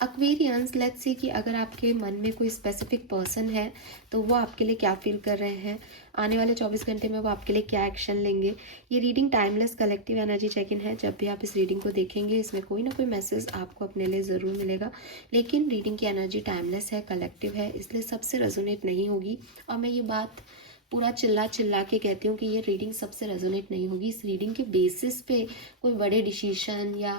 Aquarians, let's say कि अगर आपके मन में कोई स्पेसिफिक पर्सन है तो वो आपके लिए क्या फील कर रहे हैं, आने वाले 24 घंटे में वो आपके लिए क्या एक्शन लेंगे। ये reading timeless collective energy check in है। जब भी आप इस रीडिंग को देखेंगे इसमें कोई ना कोई मैसेज आपको अपने लिए ज़रूर मिलेगा, लेकिन रीडिंग की एनर्जी टाइमलेस है, कलेक्टिव है, इसलिए सबसे रेजोनेट नहीं होगी। और मैं ये बात पूरा चिल्ला चिल्ला के कहती हूँ कि ये रीडिंग सबसे रेजोनेट नहीं होगी। इस रीडिंग के बेसिस पे कोई बड़े डिसीजन या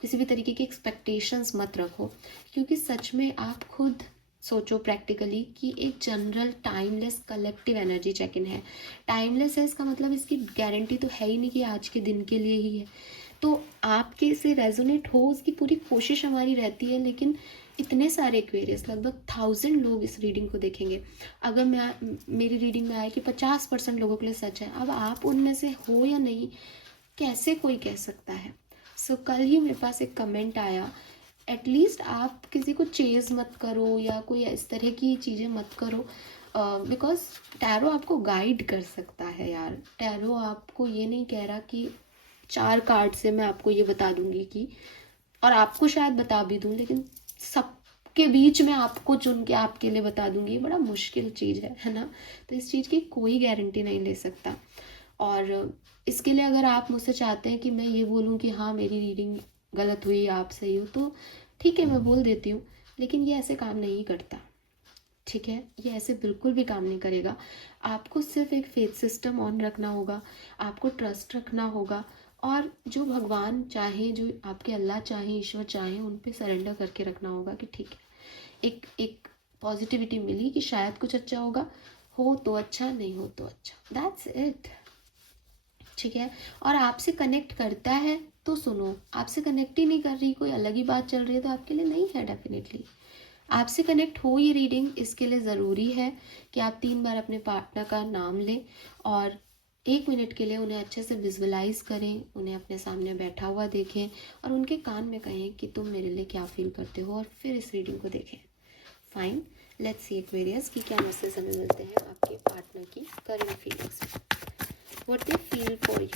किसी भी तरीके की एक्सपेक्टेशंस मत रखो, क्योंकि सच में आप खुद सोचो प्रैक्टिकली कि एक general timeless collective energy check in है। टाइमलेस है इसका मतलब इसकी गारंटी तो है ही नहीं कि आज के दिन के लिए ही है, तो आपके से रेजोनेट हो उसकी पूरी कोशिश हमारी रहती है। लेकिन इतने सारे एक्वेरियस, लगभग 1000 लोग इस रीडिंग को देखेंगे। अगर मेरी रीडिंग में आए कि 50% लोगों के लिए सच है, अब आप उनमें से हो या नहीं कैसे कोई कह सकता है। सो कल ही मेरे पास एक कमेंट आया, एटलीस्ट आप किसी को चेज मत करो या कोई इस तरह की चीज़ें मत करो, बिकॉज टैरो आपको गाइड कर सकता है यार। टैरो आपको ये नहीं कह रहा कि 4 कार्ड से मैं आपको ये बता दूंगी कि, और आपको शायद बता भी दूं, लेकिन सबके बीच में आपको चुन के आपके लिए बता दूंगी, ये बड़ा मुश्किल चीज़ है ना। तो इस चीज़ की कोई गारंटी नहीं ले सकता। और इसके लिए अगर आप मुझसे चाहते हैं कि मैं ये बोलूँ कि हाँ मेरी रीडिंग गलत हुई आप सही हो, तो ठीक है मैं बोल देती हूँ, लेकिन ये ऐसे काम नहीं करता। ठीक है, ये ऐसे बिल्कुल भी काम नहीं करेगा। आपको सिर्फ एक फेथ सिस्टम ऑन रखना होगा, आपको ट्रस्ट रखना होगा, और जो भगवान चाहे, जो आपके अल्लाह चाहे, ईश्वर चाहे, उन पे सरेंडर करके रखना होगा कि ठीक है, एक एक पॉजिटिविटी मिली कि शायद कुछ अच्छा होगा, हो तो अच्छा, नहीं हो तो अच्छा, दैट्स इट। ठीक है, और आपसे कनेक्ट करता है तो सुनो, आपसे कनेक्ट ही नहीं कर रही, कोई अलग ही बात चल रही है, तो आपके लिए नहीं है डेफिनेटली। आपसे कनेक्ट हो ये रीडिंग, इसके लिए ज़रूरी है कि आप 3 बार अपने पार्टनर का नाम लें और 1 मिनट के लिए उन्हें अच्छे से विजुअलाइज करें, उन्हें अपने सामने बैठा हुआ देखें और उनके कान में कहें कि तुम मेरे लिए क्या फील करते हो, और फिर इस रीडिंग को देखें। फाइन, लेट्स सी एक्वेरियस कि क्या मैसेज हमें मिलते हैं आपके पार्टनर की current feelings, what they feel for you.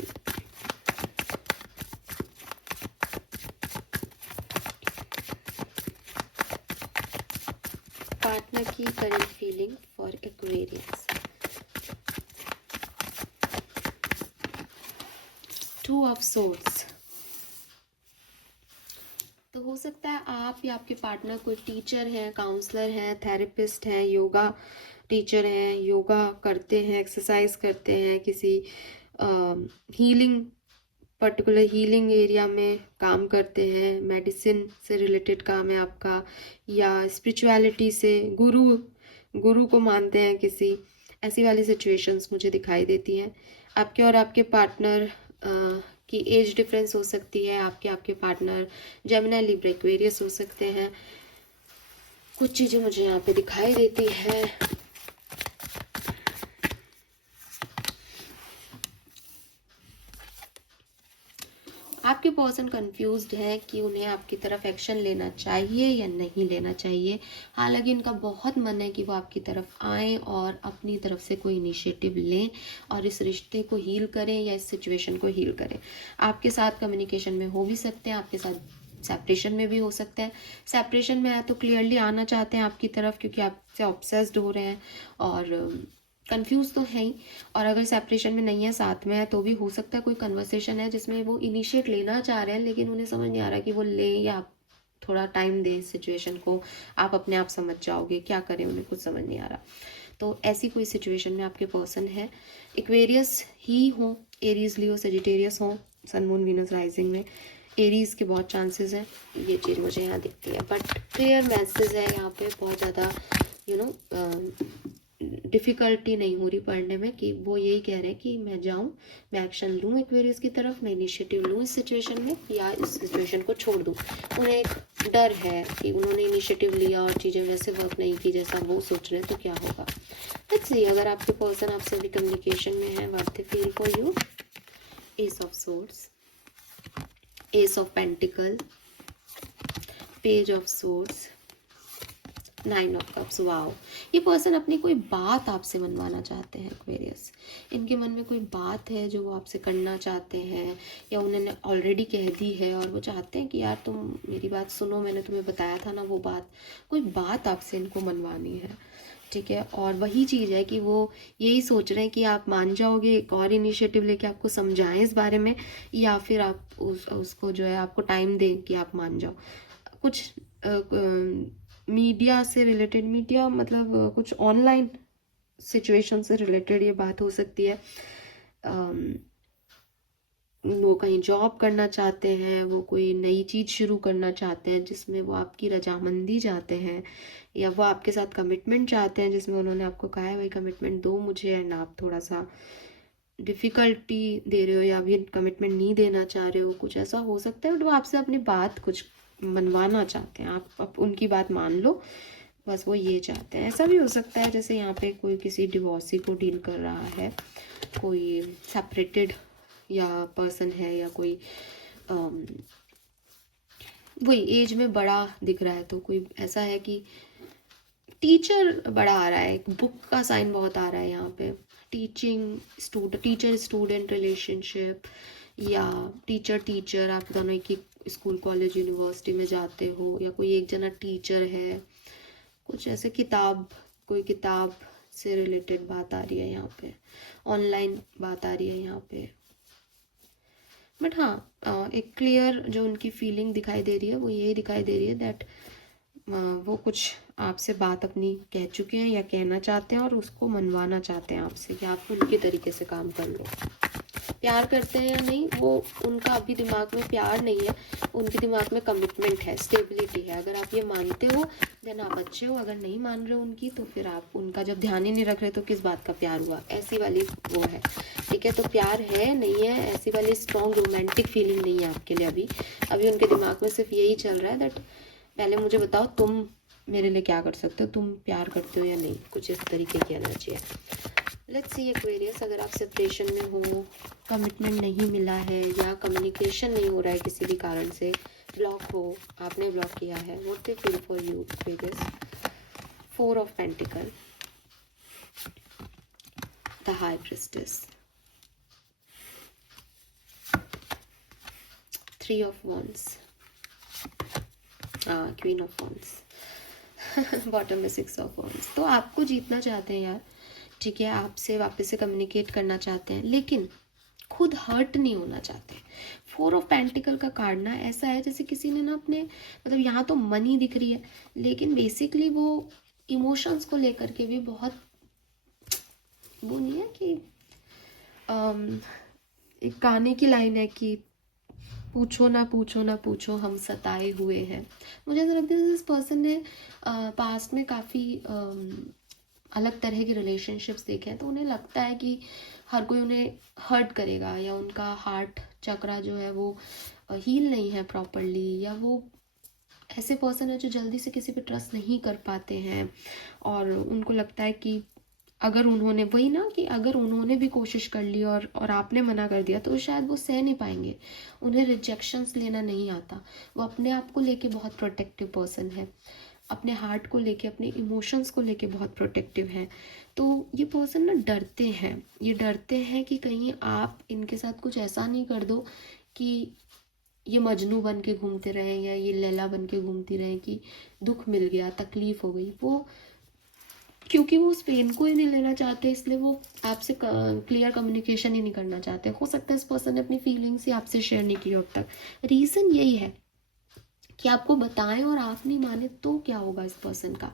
Partner की current feeling for Aquarius. 2 of swords. तो हो सकता है आप या आपके पार्टनर कोई टीचर हैं, काउंसलर हैं, थेरेपिस्ट हैं, योगा टीचर हैं, योगा करते हैं, एक्सरसाइज करते हैं, किसी हीलिंग पर्टिकुलर हीलिंग एरिया में काम करते हैं, मेडिसिन से रिलेटेड काम है आपका, या स्पिरिचुअलिटी से गुरु को मानते हैं किसी, ऐसी वाली सिचुएशंस मुझे दिखाई देती हैं। आपके और आपके पार्टनर की एज डिफरेंस हो सकती है, आपके पार्टनर जेमिनी, लिब्रा, एक्वेरियस हो सकते हैं। कुछ चीज़ें मुझे यहाँ पे दिखाई देती है। आपके पर्सन कंफ्यूज्ड है कि उन्हें आपकी तरफ एक्शन लेना चाहिए या नहीं लेना चाहिए। हालांकि उनका बहुत मन है कि वो आपकी तरफ आएँ और अपनी तरफ से कोई इनिशिएटिव लें और इस रिश्ते को हील करें या इस सिचुएशन को हील करें। आपके साथ कम्युनिकेशन में हो भी सकते हैं, आपके साथ सेपरेशन में भी हो सकता है। सेपरेशन में है तो क्लियरली आना चाहते हैं आपकी तरफ, क्योंकि आपसे ऑब्सेस्ड हो रहे हैं और कंफ्यूज तो है ही। और अगर सेपरेशन में नहीं है, साथ में है, तो भी हो सकता है कोई कन्वर्सेशन है जिसमें वो इनिशिएट लेना चाह रहे हैं, लेकिन उन्हें समझ नहीं आ रहा कि वो लें या आप थोड़ा टाइम दें सिचुएशन को, आप अपने आप समझ जाओगे क्या करें, उन्हें कुछ समझ नहीं आ रहा। तो ऐसी कोई सिचुएशन में आपके पर्सन है, एक्वेरियस ही हो, एरीज, लियो, सेजिटेरियस हो, सन, मून, वीनस राइजिंग में एरीज के बहुत चांसेस हैं। ये चीज़ मुझे यहाँ दिखती है, बट क्लियर मैसेज है यहाँ पे, बहुत ज़्यादा डिफ़िकल्टी नहीं हो रही पढ़ने में, कि वो यही कह रहे हैं कि मैं जाऊं, मैं एक्शन लूं एक्वेरियस की तरफ, मैं इनिशिएटिव लूं इस सिचुएशन में या इस सिचुएशन को छोड़ दूं। उन्हें एक डर है कि उन्होंने इनिशिएटिव लिया और चीज़ें वैसे वर्क नहीं की जैसा वो सोच रहे हैं, तो क्या होगा। लेट्स सी, अगर आपके पर्सन आपसे भी कम्युनिकेशन में है, what they feel for you. S of swords, S of pentacle, page of swords, 9 of cups, wow. ये पर्सन अपनी कोई बात आपसे मनवाना चाहते हैं एक्वेरियस। इनके मन में कोई बात है जो वो आपसे करना चाहते हैं, या उन्होंने ऑलरेडी कह दी है और वो चाहते हैं कि यार तुम मेरी बात सुनो, मैंने तुम्हें बताया था ना वो बात। कोई बात आपसे इनको मनवानी है, ठीक है। और वही चीज़ है कि वो यही सोच रहे हैं कि आप मान जाओगे, एक और इनिशिएटिव लेके आपको समझाएं इस बारे में, या फिर आप उसको जो है आपको टाइम दें कि आप मान जाओ। कुछ मीडिया से रिलेटेड, मीडिया मतलब कुछ ऑनलाइन सिचुएशन से रिलेटेड ये बात हो सकती है। वो कहीं जॉब करना चाहते हैं, वो कोई नई चीज़ शुरू करना चाहते हैं जिसमें वो आपकी रजामंदी चाहते हैं, या वो आपके साथ कमिटमेंट चाहते हैं जिसमें उन्होंने आपको कहा है भाई कमिटमेंट दो मुझे, एंड आप थोड़ा सा डिफ़िकल्टी दे रहे हो या अभी कमिटमेंट नहीं देना चाह रहे हो, कुछ ऐसा हो सकता है। बट वो आपसे अपनी बात कुछ मनवाना चाहते हैं, आप उनकी बात मान लो, बस वो ये चाहते हैं। ऐसा भी हो सकता है जैसे यहाँ पे कोई किसी डिवोर्सी को डील कर रहा है, कोई सेपरेटेड या पर्सन है, या कोई वही एज में बड़ा दिख रहा है, तो कोई ऐसा है कि टीचर बड़ा आ रहा है, एक बुक का साइन बहुत आ रहा है यहाँ पे। टीचर स्टूडेंट रिलेशनशिप, या टीचर आप दोनों एक ही स्कूल कॉलेज यूनिवर्सिटी में जाते हो, या कोई एक जना टीचर है, कुछ ऐसे कोई किताब से रिलेटेड बात आ रही है यहाँ पे, ऑनलाइन बात आ रही है यहाँ पे। बट हाँ, एक क्लियर जो उनकी फीलिंग दिखाई दे रही है वो यही दिखाई दे रही है दैट वो कुछ आपसे बात अपनी कह चुके हैं या कहना चाहते हैं और उसको मनवाना चाहते हैं आपसे कि आप उनके तरीके से काम कर लो। प्यार करते हैं या नहीं, वो उनका अभी दिमाग में प्यार नहीं है, उनके दिमाग में कमिटमेंट है, स्टेबिलिटी है। अगर आप ये मानते हो देन आप अच्छे हो, अगर नहीं मान रहे हो उनकी तो फिर आप उनका जब ध्यान ही नहीं रख रहे तो किस बात का प्यार हुआ, ऐसी वाली वो है, ठीक है। तो प्यार है नहीं है, ऐसी वाली स्ट्रॉन्ग रोमांटिक फीलिंग नहीं है आपके लिए अभी उनके दिमाग में सिर्फ यही चल रहा है दैट पहले मुझे बताओ तुम मेरे लिए क्या कर सकते हो, तुम प्यार करते हो या नहीं, कुछ इस तरीके की एनर्जी है। लेट्स सी एक्वेरियस, अगर आप सेपरेशन में हो, कमिटमेंट नहीं मिला है, या कम्युनिकेशन नहीं हो रहा है किसी भी कारण से, ब्लॉक हो, आपने ब्लॉक किया है, what they feel for you Aquarius. 4 of pentacle, the high priestess, 3 of wands, queen of wands, bottom में 6 ऑफ वॉन्ड्स। तो आपको जीतना चाहते हैं यार, ठीक है, आपसे वापस से कम्युनिकेट करना चाहते हैं, लेकिन खुद हर्ट नहीं होना चाहते। 4 ऑफ पेंटिकल का कार्ड ना ऐसा है जैसे किसी ने ना अपने, मतलब यहाँ तो मनी दिख रही है, लेकिन बेसिकली वो इमोशंस को लेकर के भी बहुत, वो नहीं है कि एक गाने की लाइन है कि पूछो ना पूछो ना पूछो हम सताए हुए हैं। मुझे ऐसा लगता है इस पर्सन ने पास्ट में काफ़ी अलग तरह के रिलेशनशिप्स देखे हैं, तो उन्हें लगता है कि हर कोई उन्हें हर्ट करेगा, या उनका हार्ट चक्रा जो है वो हील नहीं है प्रॉपरली, या वो ऐसे पर्सन है जो जल्दी से किसी पे ट्रस्ट नहीं कर पाते हैं, और उनको लगता है कि अगर उन्होंने, वही ना कि अगर उन्होंने भी कोशिश कर ली और आपने मना कर दिया तो शायद वो सह नहीं पाएंगे, उन्हें रिजेक्शंस लेना नहीं आता। वो अपने आप को लेके बहुत प्रोटेक्टिव पर्सन है, अपने हार्ट को लेके, अपने इमोशंस को लेके बहुत प्रोटेक्टिव है। तो ये पर्सन ना डरते हैं, ये डरते हैं कि कहीं आप इनके साथ कुछ ऐसा नहीं कर दो कि ये मजनू बन के घूमते रहें, या ये लैला बन के घूमती रहें कि दुख मिल गया, तकलीफ हो गई। वो क्योंकि वो उस पेन को ही नहीं लेना चाहते, इसलिए वो आपसे क्लियर कम्युनिकेशन ही नहीं करना चाहते। हो सकता है इस पर्सन ने अपनी फीलिंग्स ही आपसे शेयर नहीं की अब तक। रीज़न यही है कि आपको बताएं और आप नहीं माने तो क्या होगा इस पर्सन का।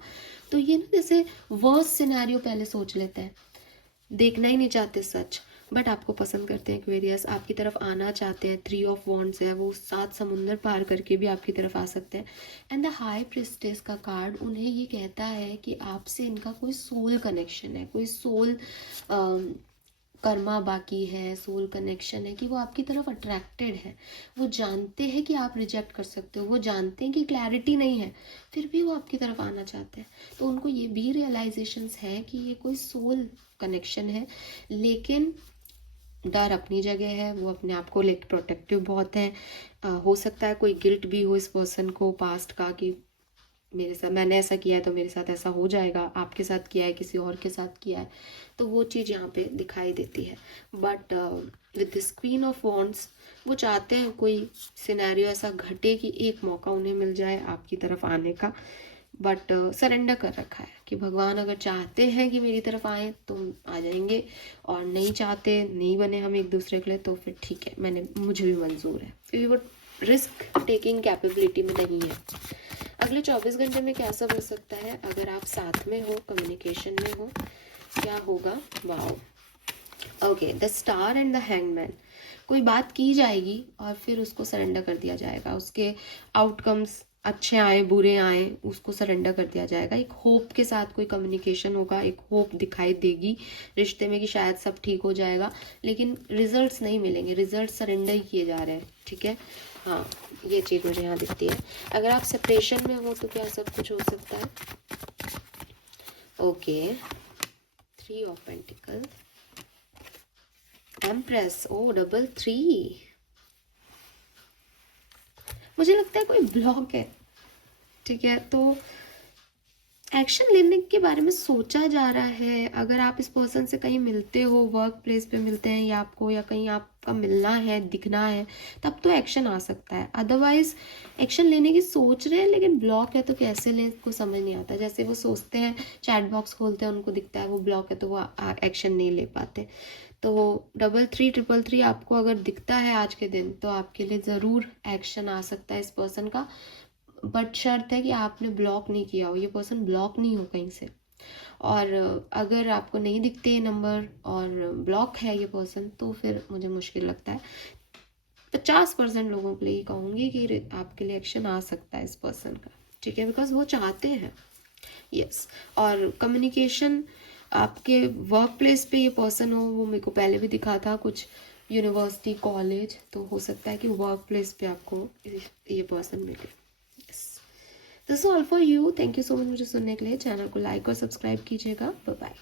तो ये ना जैसे वर्स्ट सिनेरियो पहले सोच लेते हैं, देखना ही नहीं चाहते सच, बट आपको पसंद करते हैं एक्वेरियस, आपकी तरफ आना चाहते हैं। 3 ऑफ वॉन्ड्स है, वो 7 समुंदर पार करके भी आपकी तरफ आ सकते हैं। एंड द हाई प्रिस्टेस का कार्ड उन्हें ये कहता है कि आपसे इनका कोई सोल कनेक्शन है, कोई सोल कर्मा बाकी है, सोल कनेक्शन है, कि वो आपकी तरफ अट्रैक्टेड है। वो जानते हैं कि आप रिजेक्ट कर सकते हो, वो जानते हैं कि क्लैरिटी नहीं है, फिर भी वो आपकी तरफ आना चाहते हैं। तो उनको ये भी रियलाइजेशंस है कि ये कोई सोल कनेक्शन है, लेकिन डर अपनी जगह है, वो अपने आप को लेकर प्रोटेक्टिव बहुत है। हो सकता है कोई गिल्ट भी हो इस पर्सन को पास्ट का कि मेरे साथ मैंने ऐसा किया है तो मेरे साथ ऐसा हो जाएगा, आपके साथ किया है किसी और के साथ किया है, तो वो चीज़ यहाँ पे दिखाई देती है। But with this queen of wands वो चाहते हैं कोई सिनेरियो ऐसा घटे कि एक मौका उन्हें मिल जाए आपकी तरफ आने का, बट सरेंडर कर रखा है कि भगवान अगर चाहते हैं कि मेरी तरफ आए तो आ जाएंगे, और नहीं चाहते, नहीं बने हम एक दूसरे के लिए, तो फिर ठीक है, मुझे भी मंजूर है, क्योंकि वो रिस्क टेकिंग कैपेबिलिटी में नहीं है। अगले 24 घंटे में क्या सब हो सकता है अगर आप साथ में हो, कम्युनिकेशन में हो, क्या होगा? Wow, okay, the star and the hangman. कोई बात की जाएगी और फिर उसको सरेंडर कर दिया जाएगा, उसके आउटकम्स अच्छे आए बुरे आए उसको सरेंडर कर दिया जाएगा। एक होप के साथ कोई कम्युनिकेशन होगा, एक होप दिखाई देगी रिश्ते में कि शायद सब ठीक हो जाएगा, लेकिन रिजल्ट्स नहीं मिलेंगे, रिजल्ट सरेंडर ही किए जा रहे हैं, ठीक है। हाँ, ये चीज़ मुझे यहाँ दिखती है। अगर आप सेपरेशन में हो तो क्या सब कुछ हो सकता है? Okay, 3 of pentacles, empress, O double 3। मुझे लगता है कोई ब्लॉक है, ठीक है, तो एक्शन लेने के बारे में सोचा जा रहा है। अगर आप इस पर्सन से कहीं मिलते हो, वर्क प्लेस पे मिलते हैं या आपको, या कहीं आपका मिलना है, दिखना है, तब तो एक्शन आ सकता है। अदरवाइज एक्शन लेने की सोच रहे हैं लेकिन ब्लॉक है, तो कैसे लें को समझ नहीं आता। जैसे वो सोचते हैं, चैट बॉक्स खोलते हैं, उनको दिखता है वो ब्लॉक है तो वो एक्शन नहीं ले पाते। तो 33 333 आपको अगर दिखता है आज के दिन, तो आपके लिए ज़रूर एक्शन आ सकता है इस पर्सन का, बट शर्त है कि आपने ब्लॉक नहीं किया हो, ये पर्सन ब्लॉक नहीं हो कहीं से। और अगर आपको नहीं दिखते ये नंबर और ब्लॉक है ये पर्सन, तो फिर मुझे मुश्किल लगता है। 50% लोगों के लिए कहूँगी कि आपके लिए एक्शन आ सकता है इस पर्सन का, ठीक है, बिकॉज वो चाहते हैं। यस, और कम्युनिकेशन आपके वर्क प्लेस पे ये पर्सन हो, वो मेरे को पहले भी दिखा था कुछ यूनिवर्सिटी कॉलेज, तो हो सकता है कि वर्क प्लेस पे आपको ये पर्सन मिले। This all for you, thank you so much मुझे सुनने के लिए। चैनल को लाइक और सब्सक्राइब कीजिएगा। Bye bye.